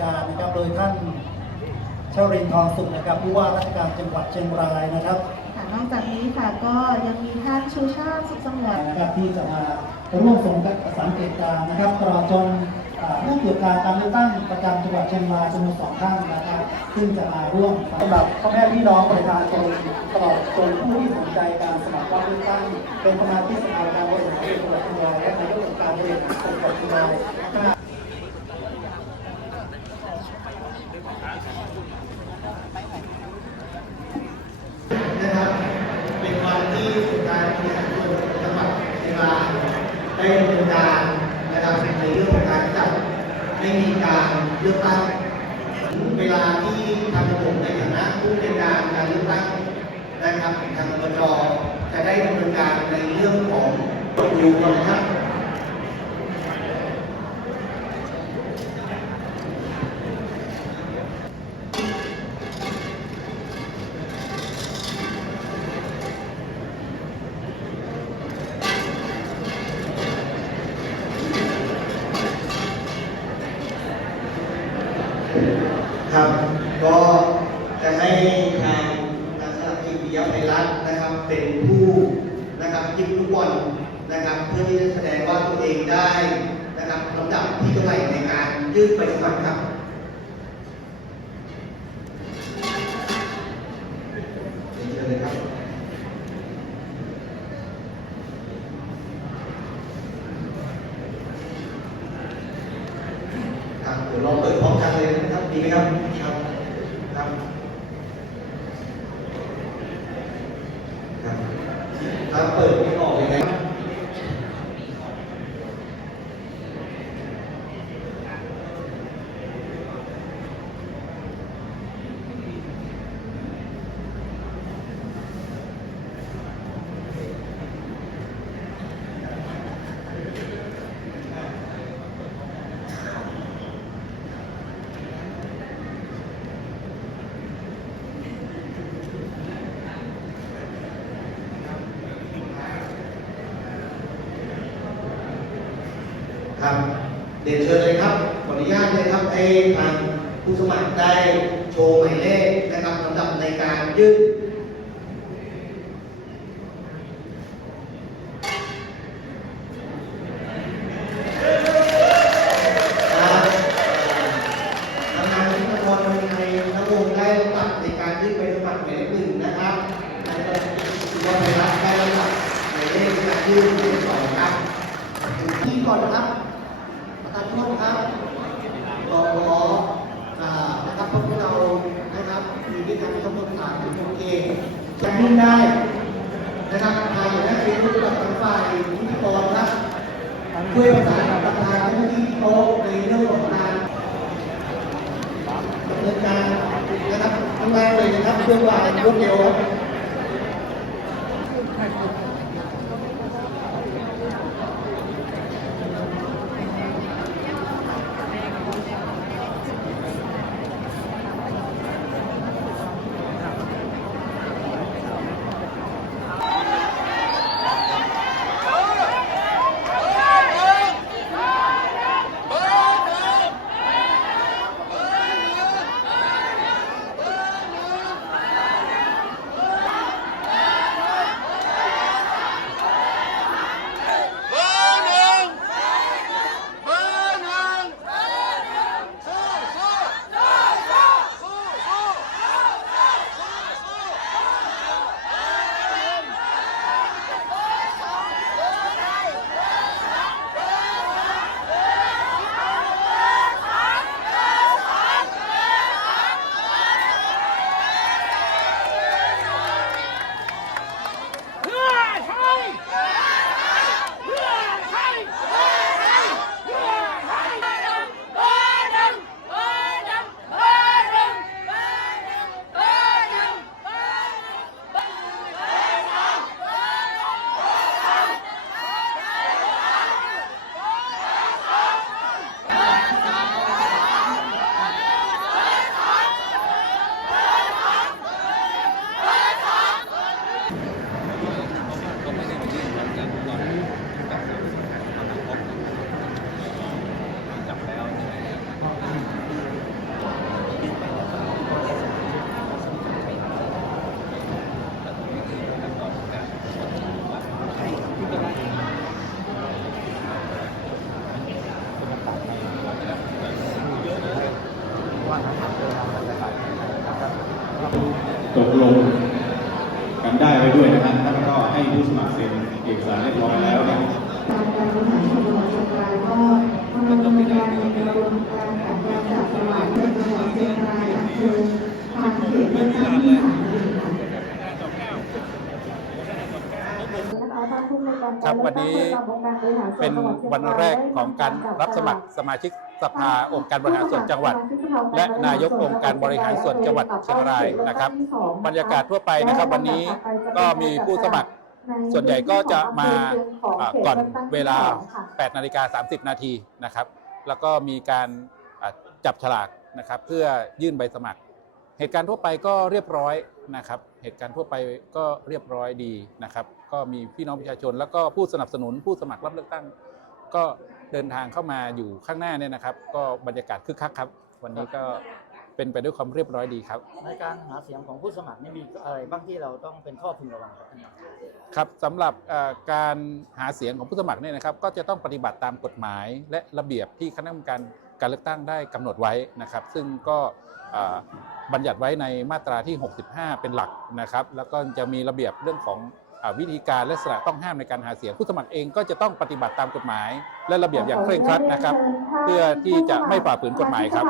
การนะครับโดยท่านเชารินทองสุขนะครับผู้ว่าราชการจังหวัดเชียงรายนะครับค่ะนอกจากนี้ค่ะก็ยังมีท่านชูชาติสุขสงวนนะครับที่จะมาร่วมส่งสังเกตการณ์นะครับตลอดจนอ่าผู้เกี่ยวกับการเลือกตั้งประจำจังหวัดเชียงรายจำนวนสองท่านนะครับ ซึ่งจะมาร่วมสำหรับพ่อแม่พี่น้องประชาชนตลอดจนผู้ที่สนใจการสมัครรับเลือกตั้งเป็นสมาชิกสภาการบริหารจังหวัดเชียงรายและนายกองค์การบริหารจังหวัดเชียงราย นะครับเป็นวันที่การบริหารส่วนจังหวัดเชียงราย ได้ดำเนินการนะครับในเรื่องของการจัดไม่มีการเลือกตั้งเวลาที่ทางผมในฐานะผู้ในวยการการเลือกตั้งนะครับทางอบจจะได้ดำเนินการในเรื่องของดูก่อนนะครับครับ ก็จะให้ทางนักสลักกิจวิยาไทยรัฐนะครับ เป็นผู้นะครับยิงลูกบอลนะครับ เพื่อที่จะแสดงว่าตัวเองได้นะครับลำดับที่เท่าไหร่ในการ ยื่นไปสมัครครับเชิญเลยครับ ครับเดี๋ยวเราเปิดพร้อมกันเลยนะครับ ดีไหมครับ ครับ ครับ ครับถ้าเปิดไม่ออกยังไง ครับ เดี๋ยวเชิญเลยครับ ขออนุญาตเลยครับให้ทางผู้สมัครได้โชว์หมายเลขนะครับลำดับในการยื่น ครับทางานที่นครนายกในนวงศ์ได้ลำดับในการยื่นใบสมัครหมายเลขหนึ่งนะครับและก็ถือว่าไทยรัฐได้ลำดับหมายเลขในการยื่นหมายเลขสองครับที่ก่อนนะครับประธานโทษครับรอรออ่านะครับพวกเรานะครับมีด้วยกันทั้งหมดสามสิบโอเค จะยื่งได้นะครับทางหัวหน้าทีมผู้ปฏิบัติทั้งฝ่ายพิธีกรครับช่วยประสานกับประธานเจ้าหน้าที่ที่เขาในเรื่องของการดำเนินการนะครับทั้งแรกเลยนะครับเพื่อความรวดเร็วครับ ครับวันนี้เป็นวันแรกของการรับสมัครสมาชิกสภาองค์การบริหารส่วนจังหวัด และนายกองค์การบริหารส่วนจังหวัดเชียงรายนะครับ บรรยากาศทั่วไปนะครับ วันนี้ก็มีผู้สมัครส่วนใหญ่ก็จะมาอ่าก่อนเวลา 8 นาฬิกา 30 นาทีนะครับ แล้วก็มีการอ่าจับฉลากนะครับ เพื่อยื่นใบสมัคร เหตุการณ์ทั่วไปก็เรียบร้อยนะครับ เหตุการณ์ทั่วไปก็เรียบร้อยดีนะครับ ก็มีพี่น้องประชาชน แล้วก็ผู้สนับสนุนผู้สมัครรับเลือกตั้ง ก็เดินทางเข้ามาอยู่ข้างหน้าเนี่ยนะครับ ก็บรรยากาศคึกคักครับ วันนี้ก็เป็นไปด้วยความเรียบร้อยดีครับ ในการหาเสียงของผู้สมัครนี่มีอะไรบ้างที่เราต้องเป็นข้อพึงระวังครับท่านครับสำหรับเอ่อการหาเสียงของผู้สมัครเนี่ยนะครับ ก็จะต้องปฏิบัติตามกฎหมายและระเบียบที่คณะกรรมการการเลือกตั้งได้กำหนดไว้นะครับ ซึ่งก็เอ่อบัญญัติไว้ในมาตราที่ 65 เป็นหลักนะครับ แล้วก็จะมีระเบียบเรื่องของอ่า วิธีการและลักษณะต้องห้ามในการหาเสียงผู้สมัครเองก็จะต้องปฏิบัติตามกฎหมาย และระเบียบอย่างเคร่งครัดนะครับ เพื่อที่จะไม่ฝ่าฝืนกฎหมายครับ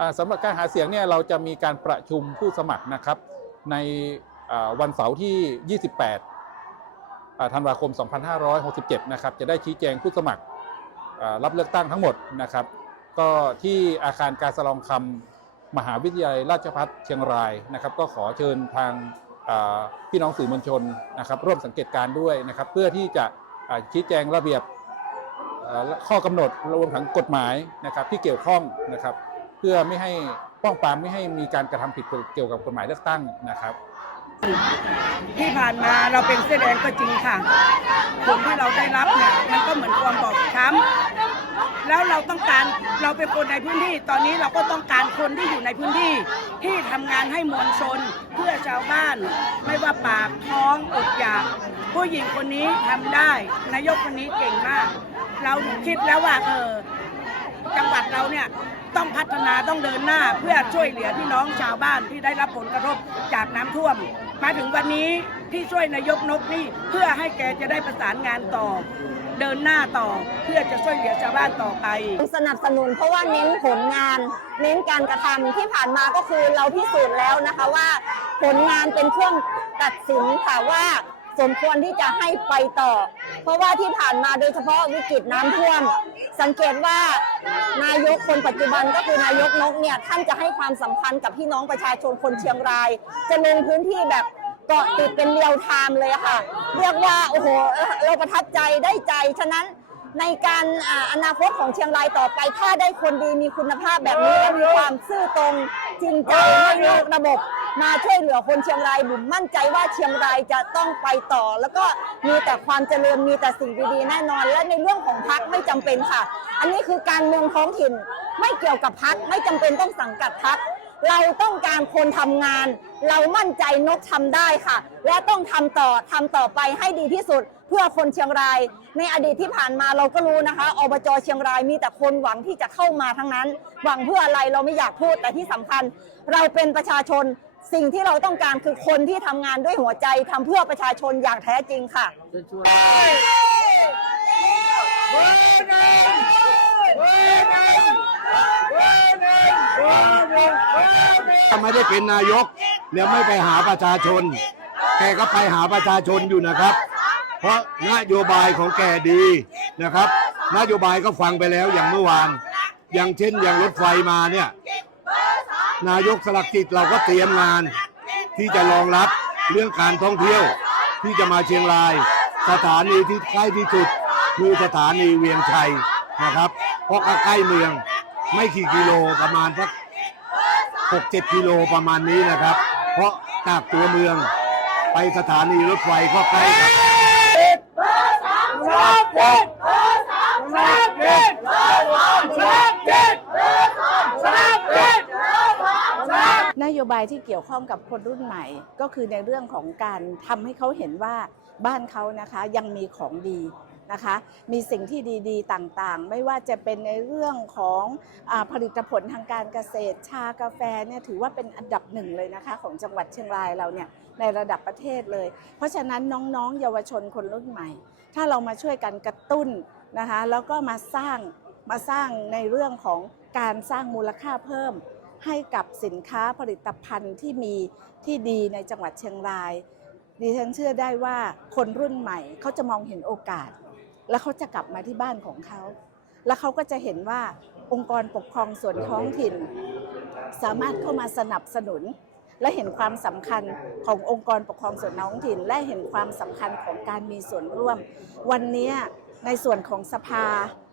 อ่าสำหรับการหาเสียงเนี่ยเราจะมีการประชุมผู้สมัครนะครับ ในอ่าวันเสาร์ที่ 28อ่าธันวาคม 2567 นะครับ จะได้ชี้แจงผู้สมัครอ่ารับเลือกตั้งทั้งหมดนะครับ ก็ที่อาคารการสลองคำมหาวิทยาลัยราชภัฏเชียงรายนะครับ ก็ขอเชิญทางอ่า พี่น้องสื่อมวลชนนะครับร่วมสังเกตการด้วยนะครับ เพื่อที่จะชี้แจงระเบียบข้อกำหนดรวมถึงกฎหมายนะครับที่เกี่ยวข้องนะครับ เพื่อไม่ให้ป้องปรามไม่ให้มีการกระทำผิดเกี่ยวกับกฎหมายเลือกตั้งนะครับ ที่ผ่านมาเราเป็นเสื้อแดงก็จริงค่ะผลที่เราได้รับเนี่ยมันก็เหมือนความบอบช้ำ แล้วเราต้องการเราเป็นคนในพื้นที่ ตอนนี้เราก็ต้องการคนที่อยู่ในพื้นที่ ที่ทำงานให้มวลชนเพื่อชาวบ้าน ไม่ว่าปากท้องอดอยาก ผู้หญิงคนนี้ทำได้นายกคนนี้เก่งมาก เราถึงคิดแล้วว่าเออจังหวัดเราเนี่ยต้องพัฒนาต้องเดินหน้าเพื่อช่วยเหลือพี่น้องชาวบ้านที่ได้รับผลกระทบจากน้ำท่วม มาถึงวันนี้ที่ช่วยนายกนกนี่เพื่อให้แกจะได้ประสานงานต่อ เดินหน้าต่อเพื่อจะช่วยเหลือชาวบ้านต่อไป สนับสนุนเพราะว่าเน้นผลงาน เน้นการกระทำที่ผ่านมาก็คือเราพิสูจน์แล้วนะคะว่าผลงานเป็นเครื่องตัดสินค่ะว่าสมควรที่จะให้ไปต่อ เพราะว่าที่ผ่านมาโดยเฉพาะวิกฤตน้ำท่วม สังเกตว่านายกคนปัจจุบันก็คือนายกนกเนี่ยท่านจะให้ความสำคัญกับพี่น้องประชาชนคนเชียงราย จะลงพื้นที่แบบ เกาะติดเป็นเรียลไทม์เลยอะค่ะ เรียกว่าโอ้โหเราประทับใจได้ใจ ฉะนั้นในการอ่าอนาคตของเชียงรายต่อไป ถ้าได้คนดีมีคุณภาพแบบนี้และมีความซื่อตรงจริงใจไม่นอกระบบ มาช่วยเหลือคนเชียงรายบุ๋มมั่นใจว่าเชียงรายจะต้องไปต่อ แล้วก็มีแต่ความเจริญมีแต่สิ่งดีๆแน่นอน และในเรื่องของพักไม่จำเป็นค่ะ อันนี้คือการเมืองท้องถิ่น ไม่เกี่ยวกับพักไม่จำเป็นต้องสังกัดพัก เราต้องการคนทำงาน เรามั่นใจนกทำได้ค่ะ และต้องทำต่อทำต่อไปให้ดีที่สุด เพื่อคนเชียงราย ในอดีตที่ผ่านมาเราก็รู้นะคะอบจเชียงรายมีแต่คนหวังที่จะเข้ามาทั้งนั้น หวังเพื่ออะไรเราไม่อยากพูดแต่ที่สำคัญ เราเป็นประชาชนสิ่งที่เราต้องการคือคนที่ทำงานด้วยหัวใจทำเพื่อประชาชนอย่างแท้จริงค่ะ เชิญชวน ถ้าไม่ได้เป็นนายกแล้วไม่ไปหาประชาชน แกก็ไปหาประชาชนอยู่นะครับ เพราะนโยบายของแกดีนะครับ นโยบายก็ฟังไปแล้วอย่างเมื่อวาน อย่างเช่นอย่างรถไฟมาเนี่ย นายกสลักจิตเราก็เตรียมงาน ที่จะรองรับเรื่องการท่องเที่ยวที่จะมาเชียงราย สถานีที่ใกล้ที่สุดคือสถานีเวียงชัยนะครับ เพราะใกล้เมืองไม่กี่กิโลประมาณสักหกเจ็ดกิโลประมาณนี้นะครับ เพราะจากตัวเมืองไปสถานีรถไฟก็ใกล้ครับนโยบายที่เกี่ยวข้องกับคนรุ่นใหม่ ก็คือในเรื่องของการทำให้เขาเห็นว่าบ้านเขานะคะยังมีของดี นะคะ มีสิ่งที่ดีๆ ต่างๆ ไม่ว่าจะเป็นในเรื่องของอผลิตผลทางการเกษตร ชากาแฟเนี่ยถือว่าเป็นอันดับหนึ่งเลยนะคะ ของจังหวัดเชียงรายเราเนี่ยในระดับประเทศเลย เพราะฉะนั้นน้องๆ เยาวชนคนรุ่นใหม่ ถ้าเรามาช่วยกันกระตุ้นนะคะแล้วก็มาสร้างมาสร้างในเรื่องของการสร้างมูลค่าเพิ่ม ให้กับสินค้าผลิตภัณฑ์ที่มีที่ดีในจังหวัดเชียงรายดิฉันเชื่อได้ว่าคนรุ่นใหม่เขาจะมองเห็นโอกาส แล้วเขาจะกลับมาที่บ้านของเขา แล้วเขาก็จะเห็นว่าองค์กรปกครองส่วนท้องถิ่น สามารถเข้ามาสนับสนุน และเห็นความสำคัญขององค์กรปกครองส่วนท้องถิ่น และเห็นความสำคัญของการมีส่วนร่วม วันนี้ในส่วนของสภา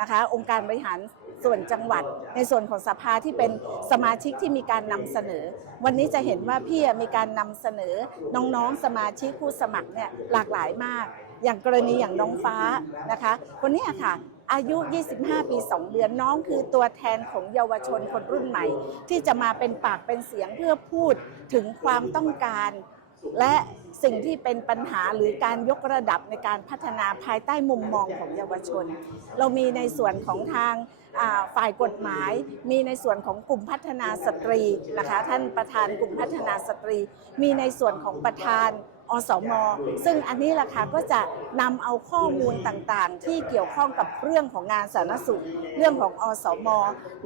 นะคะ องค์การบริหาร ส่วนจังหวัด ในส่วนของสภาที่เป็นสมาชิกที่มีการนำเสนอ วันนี้จะเห็นว่าพี่มีการนำเสนอน้องๆสมาชิกผู้สมัครเนี่ยหลากหลายมาก อย่างกรณีอย่างน้องฟ้านะคะคนนี้ค่ะอายุ 25 ปี 2 เดือน น้องคือตัวแทนของเยาวชนคนรุ่นใหม่ ที่จะมาเป็นปากเป็นเสียงเพื่อพูดถึงความต้องการ และสิ่งที่เป็นปัญหาหรือการยกระดับในการพัฒนาภายใต้มุมมองของเยาวชน เรามีในส่วนของทาง ฝ่ายกฎหมายมีในส่วนของกลุ่มพัฒนาสตรีนะคะท่านประธานกลุ่มพัฒนาสตรี มีในส่วนของประธาน อสม ซึ่งอันนี้ล่ะค่ะก็จะนำเอาข้อมูลต่างๆ ที่เกี่ยวข้องกับเรื่องของงานสาธารณสุข เรื่องของอสม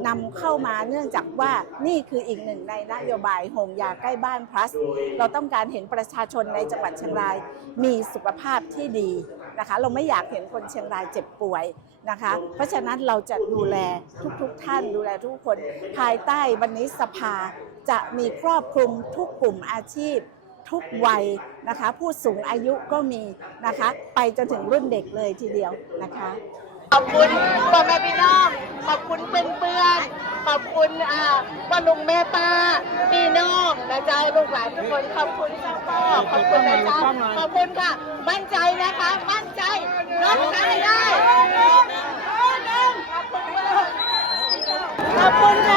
นำเข้ามาเนื่องจากว่านี่คืออีกหนึ่งในนโยบายโฮมยาใกล้บ้าน plus เราต้องการเห็นประชาชนในจังหวัดเชียงรายมีสุขภาพที่ดีนะคะ เราไม่อยากเห็นคนเชียงรายเจ็บป่วยนะคะ เพราะฉะนั้นเราจะดูแลทุกๆทท่านดูแลทุกคน ภายใต้วันนี้สภาจะมีครอบคลุมทุกกลุ่มอาชีพ ทุกวัยนะคะ ผู้สูงอายุก็มีนะคะ ไปจนถึงรุ่นเด็กเลยทีเดียวนะคะ ขอบคุณพ่อแม่พี่น้อง ขอบคุณเพื่อนๆขอบคุณอ่าพ่อลุงแม่ป้าพี่น้องนะจ๊ะลูกหลานทุกคนขอบคุณเจ้าพ่อขอบคุณนะจ๊ะขอบคุณค่ะ มั่นใจนะคะ มั่นใจน้องได้ได้ขอบคุณค่ะมั่นใจ